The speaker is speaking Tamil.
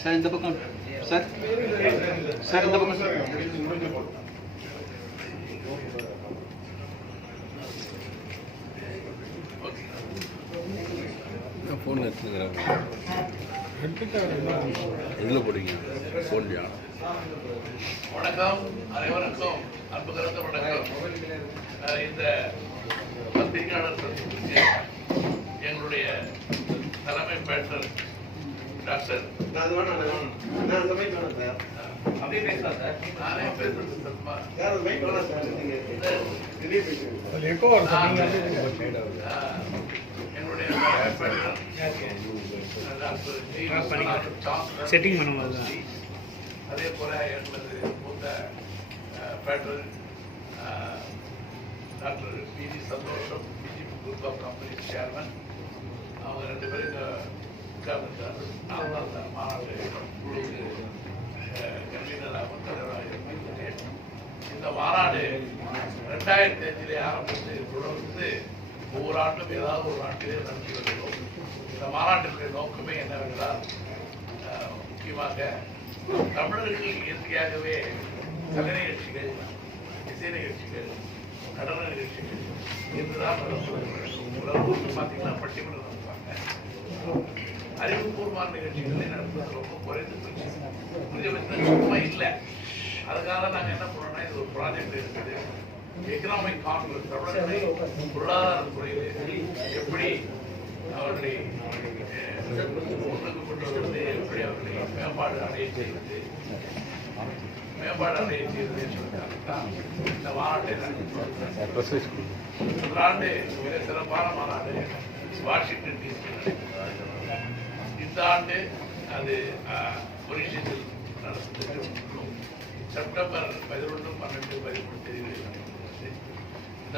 சார் இந்த பக்கம் சார் சார் இந்த பக்கம் சார் ஃபோன் எடுத்துக்கிறாங்க எதில் போடுங்க ஃபோன்லையா? வணக்கம், அனைவருக்கும் அன்பு கலந்த வணக்கம். இந்த பத்திரிகையாளர் சந்திப்புக்கு எங்களுடைய தலைமை பேட்டர் டாக்டர் அப்படியே பேசலாம் சார். நானே பேசுறது சத்மா. என்னுடைய தலைமை பேட்டர் டாக்டர் செட்டிங் பண்ணுவாங்க. அதே போல எங்களது மூத்த பேட்டர் doctor PG Santhosham, PGP group of company chairman. அவங்க ரெண்டு பேரும் மாநாடு குழுவுக்கு கன்வீனராக தலைவராக இருக்கின்றேன். இந்த மாநாடு 2005 ஆரம்பித்து தொடர்ந்து ஒவ்வொரு ஆண்டும் ஏதாவது ஒரு நாட்டிலே நடத்தி வருகிறோம். இந்த மாநாட்டினுடைய நோக்கமே என்னவென்றால், முக்கியமாக தமிழர்கள் இயற்கையாகவே கலை நிகழ்ச்சிகள், இசை நிகழ்ச்சிகள், நடன நிகழ்ச்சிகள் என்றுதான் பார்த்தீங்கன்னா பட்டிமன்றம் நடத்துவாங்க. அறிவுபூர்வமான நிகழ்ச்சிகளை நடத்துவது ரொம்ப குறைந்து போச்சு. சும்மா இல்லை. அதுக்காக நாங்கள் என்ன பண்ணோம்னா, இது ஒரு ப்ராஜெக்ட் இருக்குது. எக்கனாமிக் கான்ஃபரன்ஸ், தமிழர்களை பொருளாதார துறையில் எப்படி அவர்களை ஒன்றுக்கு கொண்டு வருவது, எப்படி அவர்களை மேம்பாடு அடைய செய்வது என்பதற்காகத்தான் இந்த மாநாட்டை நடத்துகிறோம். இந்த ஆண்டு மிக சிறப்பான மாநாடு வாஷிங்டன் டிசி நடைபெற்றது. இந்த ஆண்டு அது மொரீஷியஸில் நடத்துகிறோம். செப்டம்பர் 11, 12, 13 தேதிகளில் நடத்துகிறது.